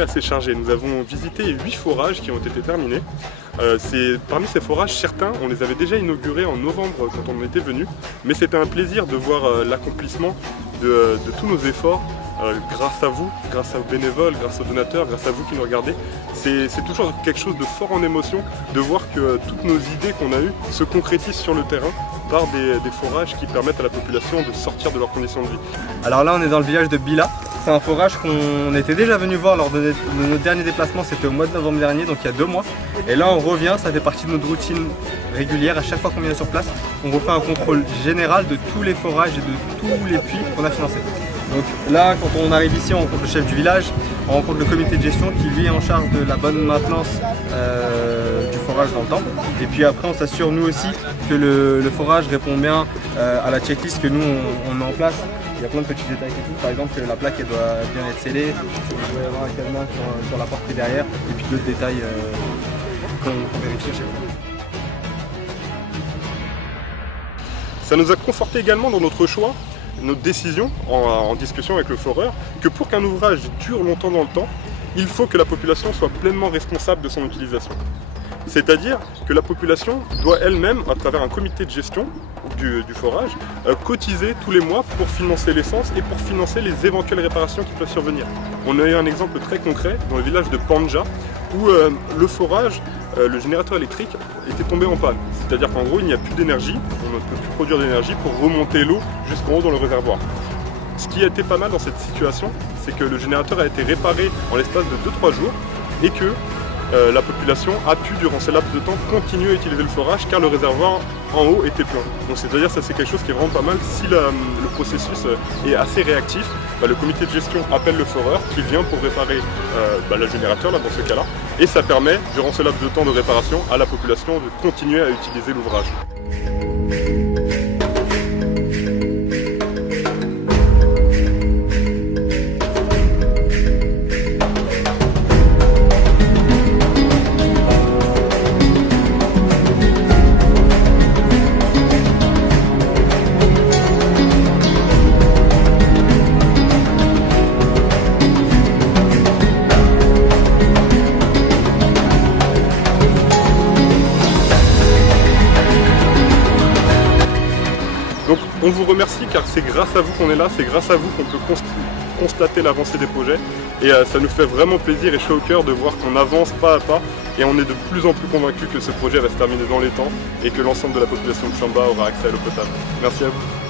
journée assez chargée. Nous avons visité 8 forages qui ont été terminés. Parmi ces forages, certains, on les avait déjà inaugurés en novembre quand on était venu, mais c'était un plaisir de voir l'accomplissement de tous nos efforts grâce à vous, grâce aux bénévoles, grâce aux donateurs, grâce à vous qui nous regardez. C'est toujours quelque chose de fort en émotion de voir que toutes nos idées qu'on a eues se concrétisent sur le terrain par des forages qui permettent à la population de sortir de leurs conditions de vie. Alors là on est dans le village de Bila. C'est un forage qu'on était déjà venu voir lors de notre dernier déplacement, c'était au mois de novembre dernier, donc il y a 2 mois. Et là on revient, ça fait partie de notre routine régulière. À chaque fois qu'on vient sur place, on refait un contrôle général de tous les forages et de tous les puits qu'on a financés. Donc là, quand on arrive ici, on rencontre le chef du village, on rencontre le comité de gestion qui lui est en charge de la bonne maintenance du forage dans le temps. Et puis après, on s'assure nous aussi que le forage répond bien à la checklist que nous on met en place. Il y a plein de petits détails techniques, par exemple que la plaque elle doit bien être scellée, il doit y avoir un cadenas sur la porte qui est derrière, et puis d'autres détails qu'on vérifie à chaque fois. Ça nous a conforté également dans notre choix, notre décision en discussion avec le foreur, que pour qu'un ouvrage dure longtemps dans le temps, il faut que la population soit pleinement responsable de son utilisation. C'est-à-dire que la population doit elle-même, à travers un comité de gestion du forage, cotiser tous les mois pour financer l'essence et pour financer les éventuelles réparations qui peuvent survenir. On a eu un exemple très concret dans le village de Panja où le forage, le générateur électrique était tombé en panne. C'est-à-dire qu'en gros il n'y a plus d'énergie, on ne peut plus produire d'énergie pour remonter l'eau jusqu'en haut dans le réservoir. Ce qui a été pas mal dans cette situation, c'est que le générateur a été réparé en l'espace de 2-3 jours et que la population a pu, durant ces laps de temps, continuer à utiliser le forage car le réservoir en haut était plein. Donc c'est-à-dire que ça c'est quelque chose qui est vraiment pas mal. Si le processus est assez réactif, le comité de gestion appelle le foreur qui vient pour réparer le générateur là, dans ce cas-là. Et ça permet, durant ce laps de temps de réparation, à la population de continuer à utiliser l'ouvrage. Donc on vous remercie car c'est grâce à vous qu'on est là, c'est grâce à vous qu'on peut constater l'avancée des projets et ça nous fait vraiment plaisir et chaud au cœur de voir qu'on avance pas à pas et on est de plus en plus convaincus que ce projet va se terminer dans les temps et que l'ensemble de la population de Chamba aura accès à l'eau potable. Merci à vous.